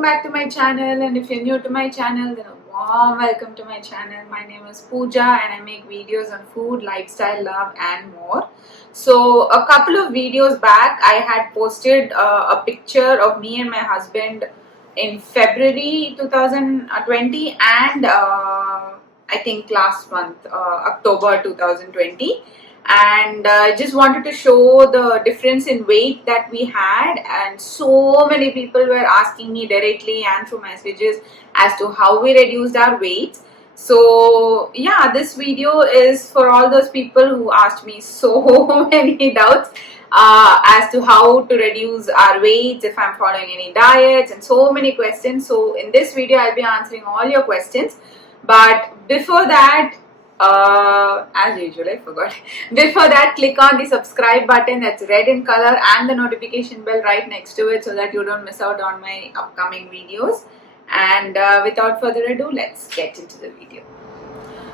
welcome back to my channel, and if you're new to my channel, then a warm welcome to my channel. My name is Pooja and I make videos on food, lifestyle, love and more. So a couple of videos back I had posted a picture of me and my husband in February 2020 and I think last month, October 2020, and I just wanted to show the difference in weight that we had, and so many people were asking me directly and through messages as to how we reduced our weights. So yeah, this video is for all those people who asked me so many doubts as to how to reduce our weights, if I'm following any diets, and so many questions. So in this video I'll be answering all your questions, but before that, as usual, I forgot. Before that, click on the subscribe button that's red in color and the notification bell right next to it so that you don't miss out on my upcoming videos. And without further ado, let's get into the video.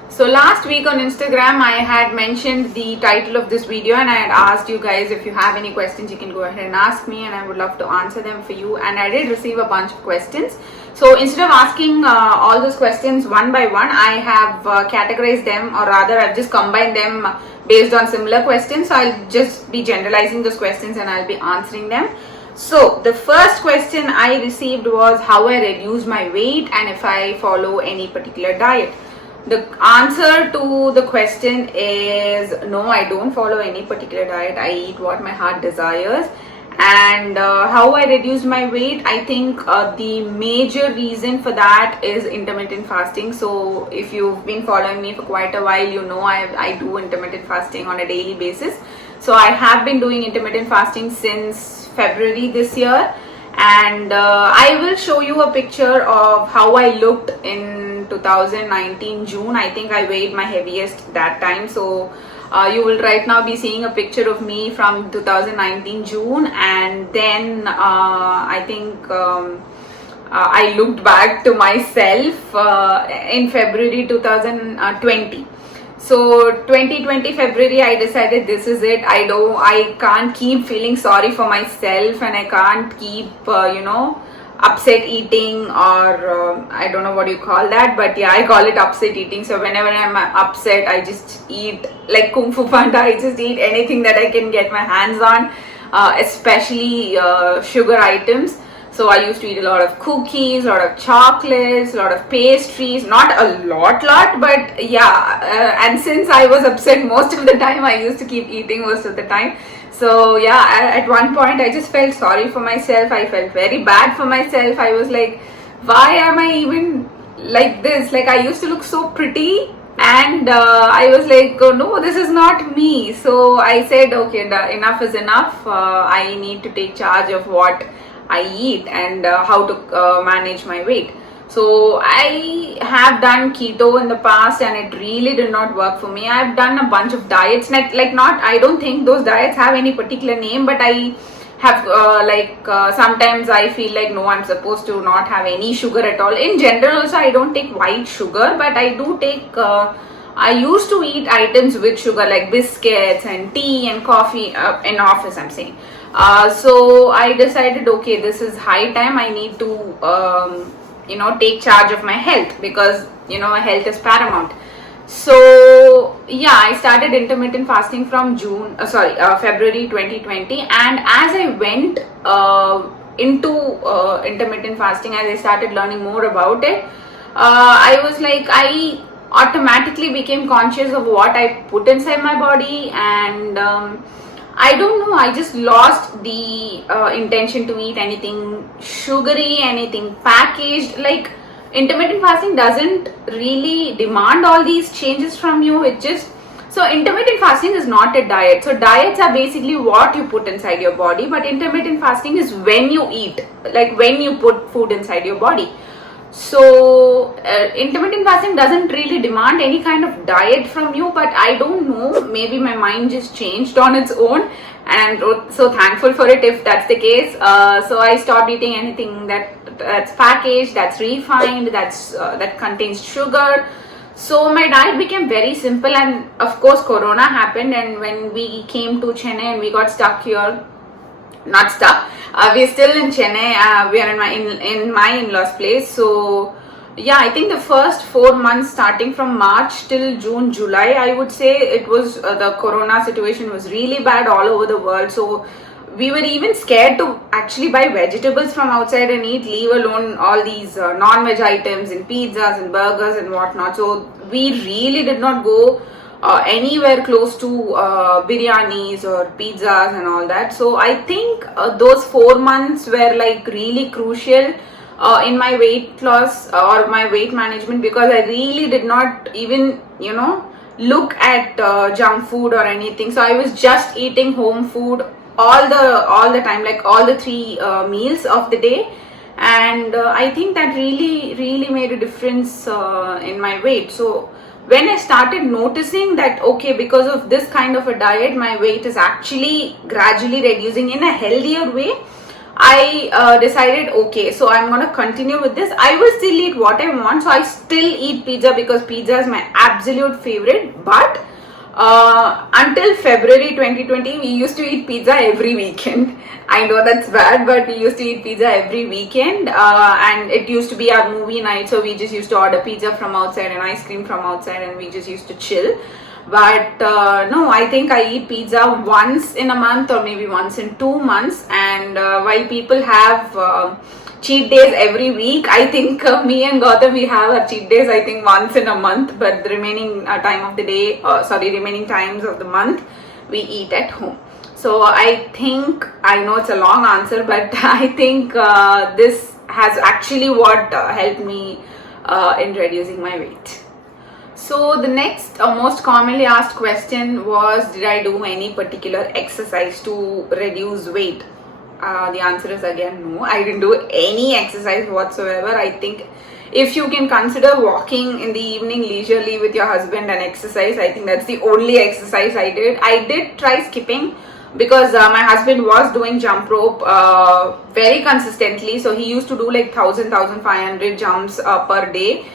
So last week on Instagram, I had mentioned the title of this video and I had asked you guys if you have any questions, you can go ahead and ask me and I would love to answer them for you. And I did receive a bunch of questions. So instead of asking all those questions one by one, I have categorized them, or rather I've just combined them based on similar questions. So I'll just be generalizing those questions and I'll be answering them. So the first question I received was how I reduce my weight and if I follow any particular diet. The answer to the question is no, I don't follow any particular diet. I eat what my heart desires. And how I reduce my weight, I think the major reason for that is intermittent fasting. So if you've been following me for quite a while, you know I do intermittent fasting on a daily basis. So I have been doing intermittent fasting since February this year, and I will show you a picture of how I looked in 2019 June. I think I weighed my heaviest that time. So you will right now be seeing a picture of me from 2019 June, and then I think I looked back to myself in February 2020. So 2020 February, I decided this is it. I can't keep feeling sorry for myself, and I can't keep upset eating, or I don't know what you call that, but yeah, I call it upset eating. So whenever I'm upset, I just eat like Kung Fu Panda. I just eat anything that I can get my hands on, especially sugar items. So I used to eat a lot of cookies, a lot of chocolates, a lot of pastries, not a lot, but yeah. And since I was upset most of the time, I used to keep eating most of the time. So yeah, at one point I just felt sorry for myself. I felt very bad for myself. I was like, why am I even like this? Like, I used to look so pretty, and I was like, oh no, this is not me. So I said, okay, enough is enough. I need to take charge of what I eat and how to manage my weight. So I have done keto in the past and it really did not work for me. I've done a bunch of diets, I don't think those diets have any particular name, but I have sometimes I feel like no, I'm supposed to not have any sugar at all. In general also, I don't take white sugar, but I do take I used to eat items with sugar like biscuits and tea and coffee in office, I'm saying. So I decided, okay, this is high time. I need to take charge of my health, because my health is paramount. So yeah, I started intermittent fasting from February 2020, and as I went into intermittent fasting, as I started learning more about it, I was like, I automatically became conscious of what I put inside my body, and I don't know, I just lost the intention to eat anything sugary, anything packaged. Like, intermittent fasting doesn't really demand all these changes from you. So intermittent fasting is not a diet. So diets are basically what you put inside your body, but intermittent fasting is when you eat, like when you put food inside your body. So intermittent fasting doesn't really demand any kind of diet from you, but I don't know, maybe my mind just changed on its own, and I'm so thankful for it if that's the case. So I stopped eating anything that's packaged, that's refined, that contains sugar. So my diet became very simple, and of course Corona happened, and when we came to Chennai and we got stuck here, not stuck. We're still in Chennai. We are in my in-laws place. So yeah, I think the first 4 months starting from March till June, July, I would say it was the corona situation was really bad all over the world. So we were even scared to actually buy vegetables from outside and eat, leave alone all these non-veg items and pizzas and burgers and whatnot. So we really did not go anywhere close to biryanis or pizzas and all that. So I think those 4 months were like really crucial in my weight loss or my weight management, because I really did not even, look at junk food or anything. So I was just eating home food all the time, like all the three meals of the day. And I think that really made a difference in my weight. So when I started noticing that, okay, because of this kind of a diet, my weight is actually gradually reducing in a healthier way, I decided, okay, so I'm gonna continue with this. I will still eat what I want. So I still eat pizza because pizza is my absolute favorite. But until February 2020, we used to eat pizza every weekend. I know that's bad, but we used to eat pizza every weekend, and it used to be our movie night. So we just used to order pizza from outside and ice cream from outside, and we just used to chill. But no, I think I eat pizza once in a month or maybe once in 2 months. And while people have cheat days every week, I think me and Gautam, we have our cheat days I think once in a month, but the remaining remaining times of the month we eat at home. So I think, I know it's a long answer, but I think this has actually what helped me in reducing my weight. So the next most commonly asked question was, did I do any particular exercise to reduce weight? The answer is again no. I didn't do any exercise whatsoever. I think if you can consider walking in the evening leisurely with your husband an exercise, I think that's the only exercise I did. I did try skipping because my husband was doing jump rope very consistently. So he used to do like 1,500 jumps per day.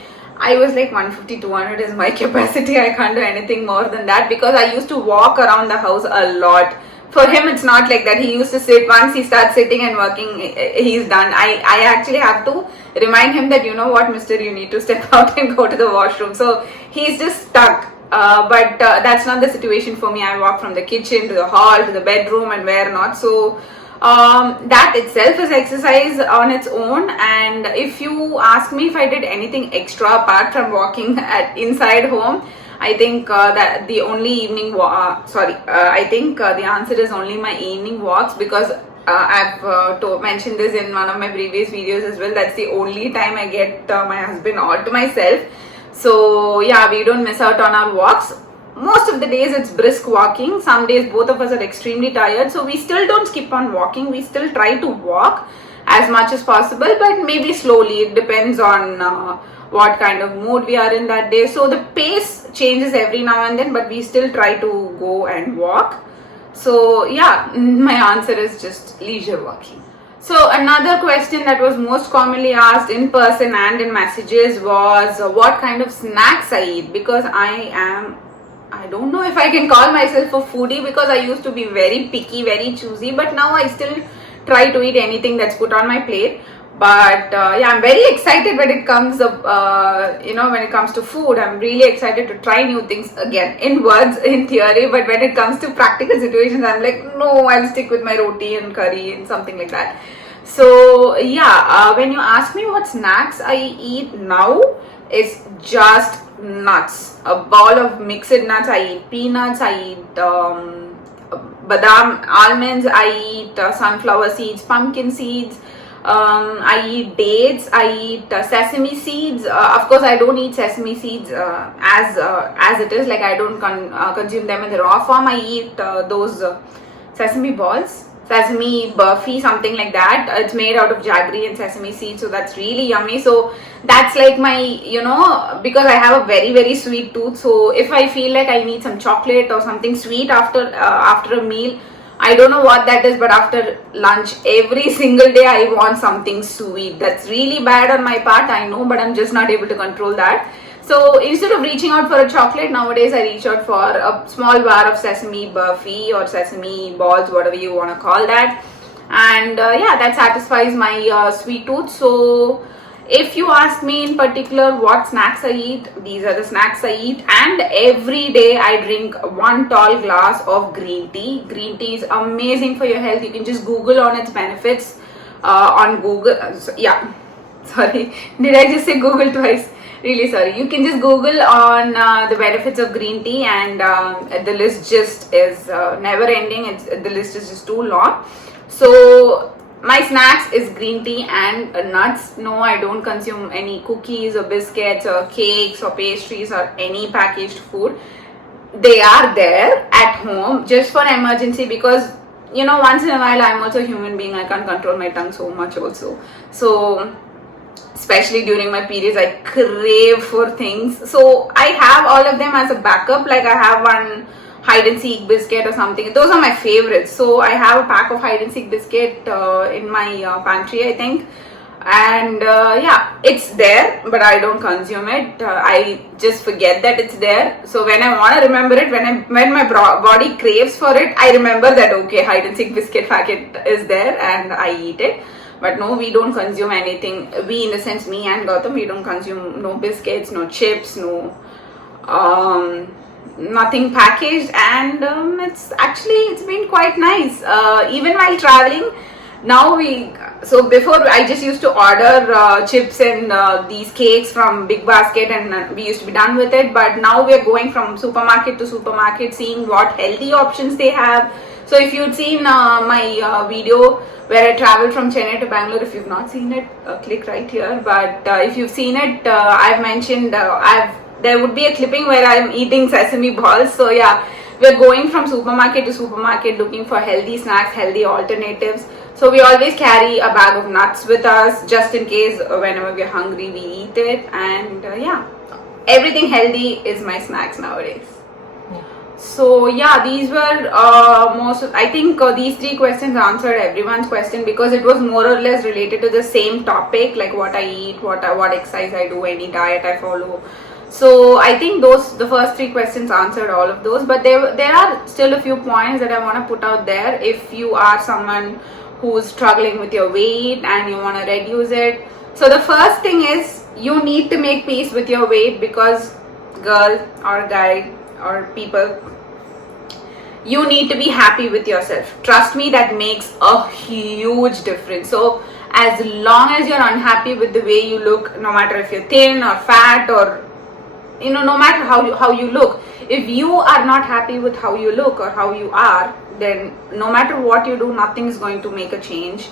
I was like 150, 200 is my capacity. I can't do anything more than that because I used to walk around the house a lot. For him, it's not like that. He used to sit. Once he starts sitting and working, he's done. I actually have to remind him that, you know what, mister, you need to step out and go to the washroom. So he's just stuck. But that's not the situation for me. I walk from the kitchen to the hall to the bedroom and where not. So that itself is exercise on its own. And if you ask me if I did anything extra apart from walking inside home, I think that the only evening I think the answer is only my evening walks, because I've mentioned this in one of my previous videos as well. That's the only time I get my husband all to myself. So yeah, we don't miss out on our walks. Most of the days it's brisk walking. Some days both of us are extremely tired, so we still don't skip on walking. We still try to walk as much as possible, but maybe slowly. It depends on what kind of mood we are in that day. So the pace changes every now and then, but we still try to go and walk. So yeah, my answer is just leisure walking. So another question that was most commonly asked in person and in messages was what kind of snacks I eat, because I don't know if I can call myself a foodie, because I used to be very picky, very choosy, but now I still try to eat anything that's put on my plate. But yeah, I'm very excited when it comes when it comes to food. I'm really excited to try new things again, in words, in theory, but when it comes to practical situations, I'm like, no, I'll stick with my roti and curry and something like that. So yeah, when you ask me what snacks I eat now, it's just nuts. A ball of mixed nuts. I eat peanuts, I eat badam, almonds, I eat sunflower seeds, pumpkin seeds, I eat dates, I eat sesame seeds. Of course, I don't eat sesame seeds as it is. Like, I don't consume them in the raw form. I eat those sesame balls, sesame burfi, something like that. It's made out of jaggery and sesame seeds, so that's really yummy. So that's like my, because I have a very sweet tooth. So if I feel like I need some chocolate or something sweet after a meal, I don't know what that is, but after lunch, every single day I want something sweet. That's really bad on my part, I know, but I'm just not able to control that. So instead of reaching out for a chocolate, nowadays I reach out for a small bar of sesame burfi or sesame balls, whatever you want to call that. and yeah, that satisfies my sweet tooth. So if you ask me in particular what snacks I eat, these are the snacks I eat. And every day I drink one tall glass of green tea. Green tea is amazing for your health. You can just Google on its benefits on Google. Yeah, sorry, did I just say Google twice? Really sorry. You can just Google on the benefits of green tea, and the list just is never ending. The list is just too long. So my snacks is green tea and nuts. No, I don't consume any cookies or biscuits or cakes or pastries or any packaged food. They are there at home just for emergency, because once in a while I'm also a human being. I can't control my tongue so much also. So especially during my periods, I crave for things. So I have all of them as a backup. Like I have one hide and seek biscuit or something. Those are my favorites. So I have a pack of hide and seek biscuit in my pantry, I think. And yeah, it's there, but I don't consume it. I just forget that it's there. So when I want to remember it, when my body craves for it, I remember that okay, hide and seek biscuit packet is there, and I eat it. But no, we don't consume anything. We, in the sense, me and Gautam, we don't consume no biscuits, no chips, no nothing packaged. And it's been quite nice. Even while traveling, now before I just used to order chips and these cakes from Big Basket, and we used to be done with it. But now we are going from supermarket to supermarket, seeing what healthy options they have. So if you'd seen my video where I traveled from Chennai to Bangalore, if you've not seen it, click right here. But if you've seen it, I've mentioned there would be a clipping where I'm eating sesame balls. So yeah, we're going from supermarket to supermarket looking for healthy snacks, healthy alternatives. So we always carry a bag of nuts with us just in case whenever we're hungry we eat it. And yeah, everything healthy is my snacks nowadays. So yeah, these were I think these 3 questions answered everyone's question, because it was more or less related to the same topic, like what I eat, what exercise I do, any diet I follow. So I think the first 3 questions answered all of those. But there are still a few points that I want to put out there. If you are someone who's struggling with your weight and you want to reduce it, so the first thing is you need to make peace with your weight, because girl or guy or people, you need to be happy with yourself. Trust me, that makes a huge difference. So as long as you're unhappy with the way you look, no matter if you're thin or fat, or no matter how you look, if you are not happy with how you look or how you are, then no matter what you do, nothing is going to make a change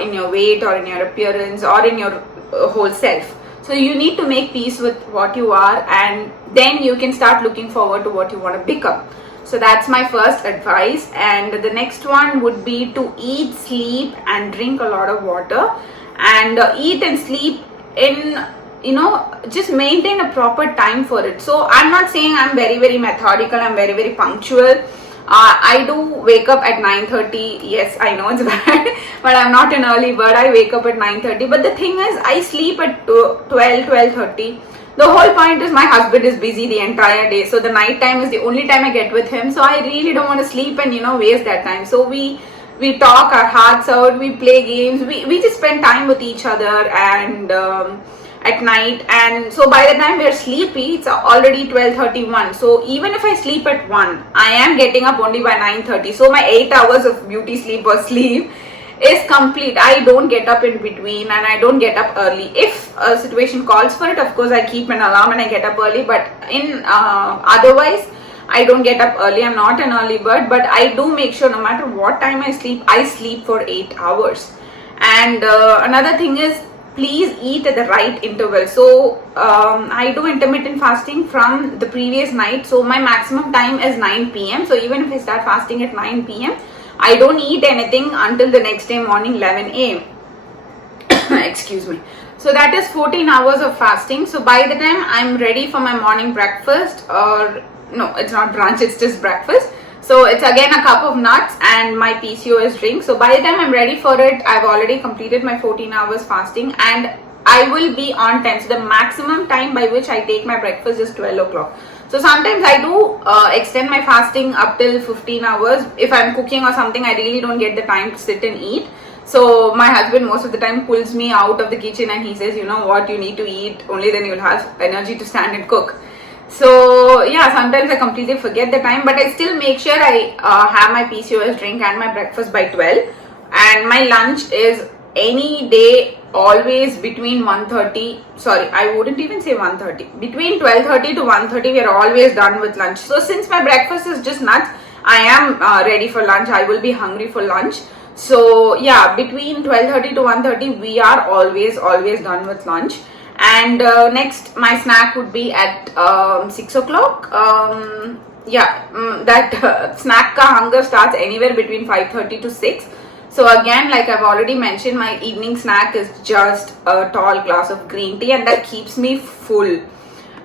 in your weight or in your appearance or in your whole self. So you need to make peace with what you are, and then you can start looking forward to what you want to become. So that's my first advice. And the next one would be to eat, sleep and drink a lot of water, and eat and sleep in, just maintain a proper time for it. So I'm not saying I'm very, very methodical, I'm very, very punctual. I do wake up at 9:30. Yes, I know it's bad, but I'm not an early bird. I wake up at 9:30. But the thing is, I sleep at 12:30. The whole point is my husband is busy the entire day. So the night time is the only time I get with him. So I really don't want to sleep and, waste that time. So we talk our hearts out, we play games, we just spend time with each other, and at night. And so by the time we're sleepy, it's already 12:31. So even if I sleep at 1, I am getting up only by 9:30. So my 8 hours of beauty sleep or sleep is complete. I don't get up in between, and I don't get up early. If a situation calls for it, of course I keep an alarm and I get up early, but in otherwise I don't get up early. I'm not an early bird, but I do make sure no matter what time I sleep for 8 hours. And another thing is, please eat at the right interval. So I do intermittent fasting from the previous night. So my maximum time is 9 p.m. So even if I start fasting at 9 p.m., I don't eat anything until the next day morning 11 a.m. Excuse me. So that is 14 hours of fasting. So by the time I'm ready for my morning breakfast, or no, it's not brunch, it's just breakfast. So it's again a cup of nuts and my PCOS drink. So by the time I'm ready for it, I've already completed my 14 hours fasting, and I will be on time. So the maximum time by which I take my breakfast is 12 o'clock. So sometimes I do extend my fasting up till 15 hours. If I'm cooking or something, I really don't get the time to sit and eat. So my husband most of the time pulls me out of the kitchen and he says, you know what, you need to eat, only then you'll have energy to stand and cook. So yeah, sometimes I completely forget the time, but I still make sure I have my PCOS drink and my breakfast by 12, and my lunch is any day always between 1:30. Sorry, I wouldn't even say 1:30. Between 12:30 to 1:30, we are always done with lunch. So since my breakfast is just nuts, I am ready for lunch. I will be hungry for lunch. So yeah, between 12:30 to 1:30, we are always done with lunch. And next my snack would be at 6 o'clock. That snack ka hunger starts anywhere between 5:30 to 6. So again, like I've already mentioned, my evening snack is just a tall glass of green tea, and that keeps me full.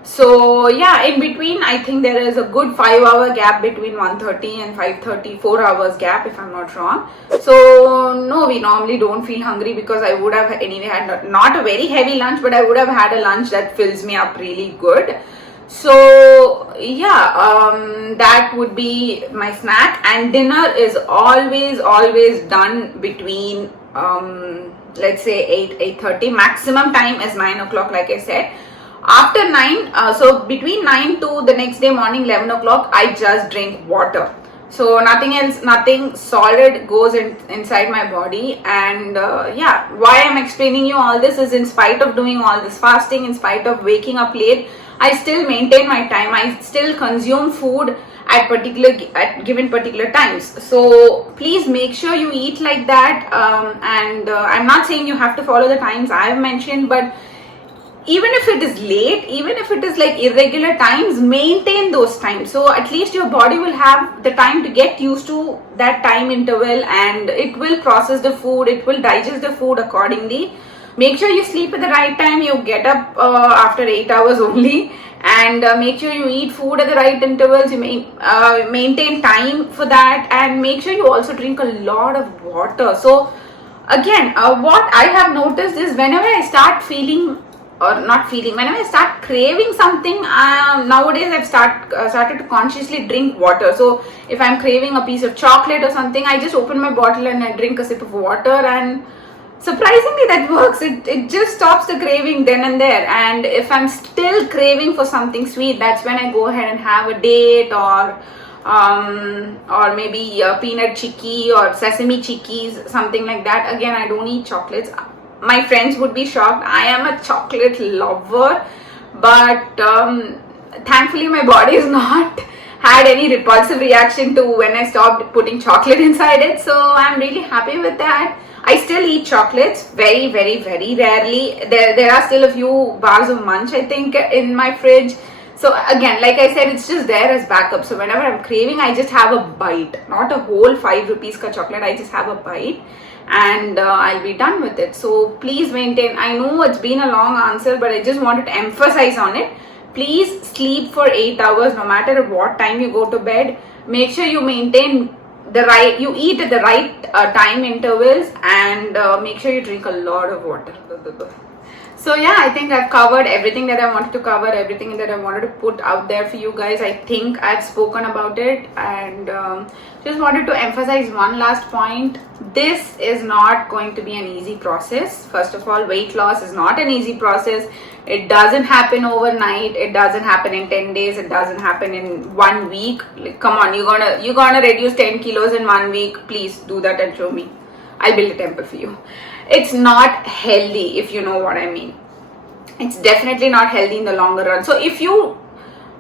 So yeah, in between I think there is a good 5-hour gap between 1:30 and 5:30, 4 hours gap if I'm not wrong. So no, we normally don't feel hungry because I would have anyway had not a very heavy lunch, but I would have had a lunch that fills me up really good. So yeah, that would be my snack, and dinner is always done between let's say 8:30. Maximum time is 9 o'clock, like I said. After 9, so between 9 to the next day morning 11 o'clock, I just drink water. So nothing else, nothing solid goes inside my body. And yeah, why I'm explaining you all this is, in spite of doing all this fasting, in spite of waking up late, I still maintain my time. I still consume food at given particular times. So please make sure you eat like that. I'm not saying you have to follow the times I've mentioned, but even if it is late, even if it is like irregular times, maintain those times. So at least your body will have the time to get used to that time interval, and it will process the food, it will digest the food accordingly. Make sure you sleep at the right time, you get up after 8 hours only, and make sure you eat food at the right intervals. You may maintain time for that, and make sure you also drink a lot of water. So again, what I have noticed is, whenever I start feeling whenever I start craving something, nowadays I've started to consciously drink water. So if I'm craving a piece of chocolate or something, I just open my bottle and I drink a sip of water, and surprisingly that works. It just stops the craving then and there. And if I'm still craving for something sweet, that's when I go ahead and have a date, or maybe a peanut chicky or sesame chickies, something like that. Again, I don't eat chocolates. My friends would be shocked. I am a chocolate lover, but thankfully my body has not had any repulsive reaction to when I stopped putting chocolate inside it. So I'm really happy with that. I still eat chocolates very rarely. There are still a few bars of Munch, I think, in my fridge. So again, like I said, it's just there as backup. So whenever I'm craving, I just have a bite, not a whole 5 rupees ka chocolate. I just have a bite, and I'll be done with it. So please maintain. I know it's been a long answer, but I just wanted to emphasize on it. Please sleep for 8 hours, no matter at what time you go to bed. Make sure you maintain you eat at the right time intervals, and make sure you drink a lot of water. So yeah, I think I've covered everything that I wanted to cover, everything that I wanted to put out there for you guys. I think I've spoken about it, and just wanted to emphasize one last point. This is not going to be an easy process. First of all, weight loss is not an easy process. It doesn't happen overnight. It doesn't happen in 10 days. It doesn't happen in 1 week. Like, come on, you're gonna reduce 10 kilos in 1 week. Please do that and show me. I'll build a temple for you. It's not healthy, if you know what I mean. It's definitely not healthy in the longer run. So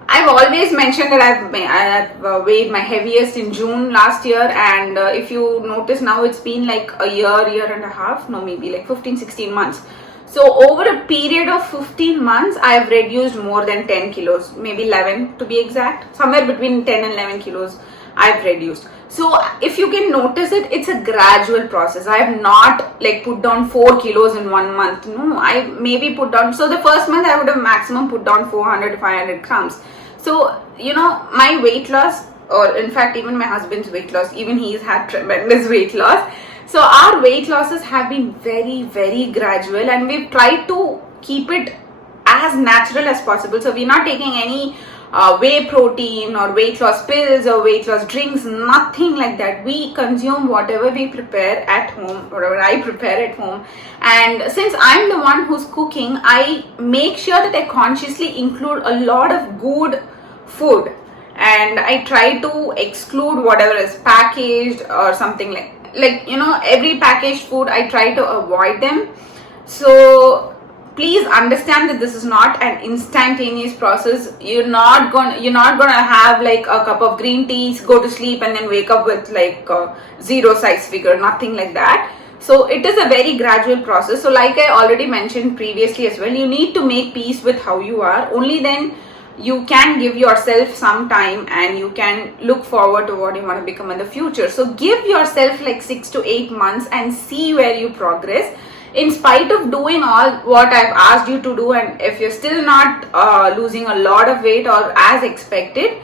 I've always mentioned that I've weighed my heaviest in June last year, and if you notice now, it's been like a year and a half, no, maybe like 15-16 months. So over a period of 15 months, I have reduced more than 10 kilos, maybe 11 to be exact, somewhere between 10 and 11 kilos I've reduced. So if you can notice it, it's a gradual process. I have not like put down 4 kilos in 1 month. No, I maybe put down, so the first month I would have maximum put down 400 to 500 grams. So, you know, my weight loss, or in fact even my husband's weight loss, even he's had tremendous weight loss. So our weight losses have been very gradual, and we've tried to keep it as natural as possible. So we're not taking any whey protein or weight loss pills or weight loss drinks, nothing like that. We consume whatever we prepare at home, whatever I prepare at home. And since I'm the one who's cooking, I make sure that I consciously include a lot of good food, and I try to exclude whatever is packaged or something like every packaged food I try to avoid them. So please understand that this is not an instantaneous process. You're not gonna have like a cup of green tea, go to sleep, and then wake up with like zero size figure, nothing like that. So it is a very gradual process. So like I already mentioned previously as well, you need to make peace with how you are. Only then you can give yourself some time and you can look forward to what you want to become in the future. So give yourself like 6 to 8 months and see where you progress. In spite of doing all what I've asked you to do, and if you're still not losing a lot of weight or as expected,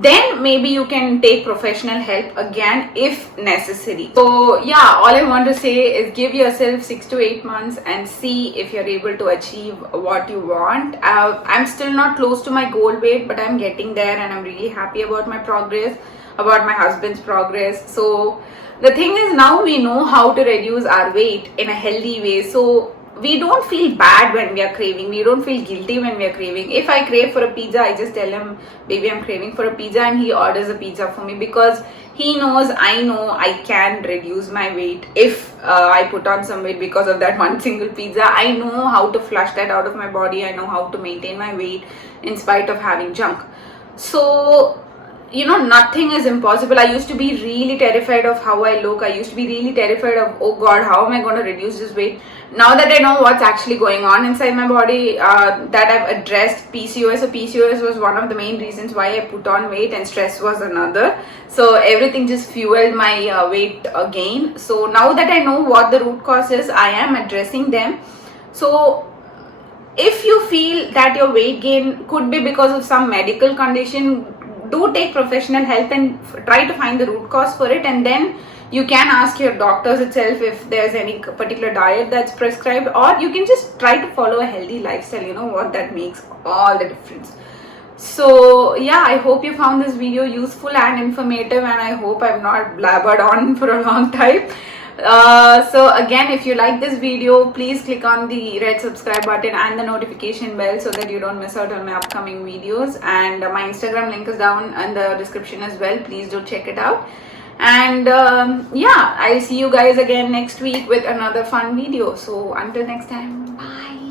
then maybe you can take professional help again if necessary. So yeah, all I want to say is give yourself 6 to 8 months and see if you're able to achieve what you want. I'm still not close to my goal weight, but I'm getting there, and I'm really happy about my progress, about my husband's progress. So the thing is, now we know how to reduce our weight in a healthy way. So we don't feel bad when we are craving. We don't feel guilty when we are craving. If I crave for a pizza, I just tell him, baby, I'm craving for a pizza, and he orders a pizza for me, because he knows I know I can reduce my weight if I put on some weight because of that one single pizza. I know how to flush that out of my body. I know how to maintain my weight in spite of having junk. So nothing is impossible. I used to be really terrified of how I look. I used to be really terrified of, oh God, how am I going to reduce this weight? Now that I know what's actually going on inside my body, that I've addressed PCOS. So PCOS was one of the main reasons why I put on weight, and stress was another. So everything just fueled my weight gain. So now that I know what the root cause is, I am addressing them. So if you feel that your weight gain could be because of some medical condition, do take professional help and try to find the root cause for it, and then you can ask your doctors itself if there's any particular diet that's prescribed, or you can just try to follow a healthy lifestyle. What that makes all the difference. So yeah, I hope you found this video useful and informative, and I hope I've not blabbered on for a long time. So again, if you like this video, please click on the red subscribe button and the notification bell so that you don't miss out on my upcoming videos. And my Instagram link is down in the description as well. Please do check it out. And yeah, I'll see you guys again next week with another fun video. So until next time, bye.